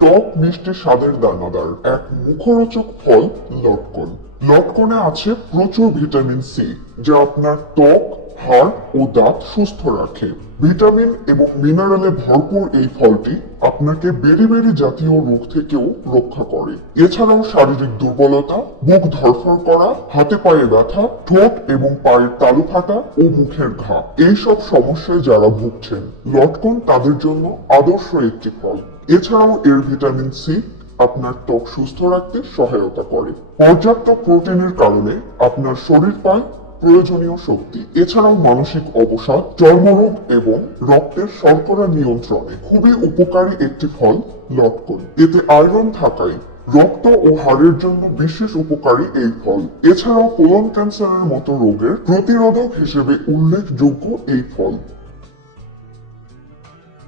টক মিষ্টি স্বাদের দানাদার এক মুখরোচক ফল, লটকন। লটকনে আছে প্রচুর ভিটামিন সি, যা আপনার ত্বক, হাড় ও দাঁত সুস্থ রাখে। ভিটামিন এবং মিনারেলে ভরপুর এই ফলটি আপনাকে বেরি বেরি জাতীয় রোগ থেকেও রক্ষা করে। এছাড়াও শারীরিক দুর্বলতা, বুক ধরফর করা, হাতে পায়ে ব্যথা, ঠোঁট এবং পায়ের তালু ফাটা ও মুখের ঘা। এইসব সমস্যায় যারা ভুগছেন, লটকন তাদের জন্য আদর্শ একটি ফল। এছাড়াও এর ভিটামিন সি আপনার ত্বক সুস্থ রাখতে সহায়তা করে। পর্যাপ্ত প্রোটিনের কারণে আপনার শরীর পায় প্রয়োজনীয় শক্তি। এছাড়াও মানসিক অবসাদ, চর্মরোগ এবং রক্তের শর্করা নিয়ন্ত্রণে খুবই উপকারী একটি ফল লটকন। এতে আয়রন থাকায় রক্ত ও হাড়ের জন্য বিশেষ উপকারী এই ফল। এছাড়াও কোলন ক্যান্সারের মতো রোগের প্রতিরোধক হিসেবে উল্লেখযোগ্য এই ফল।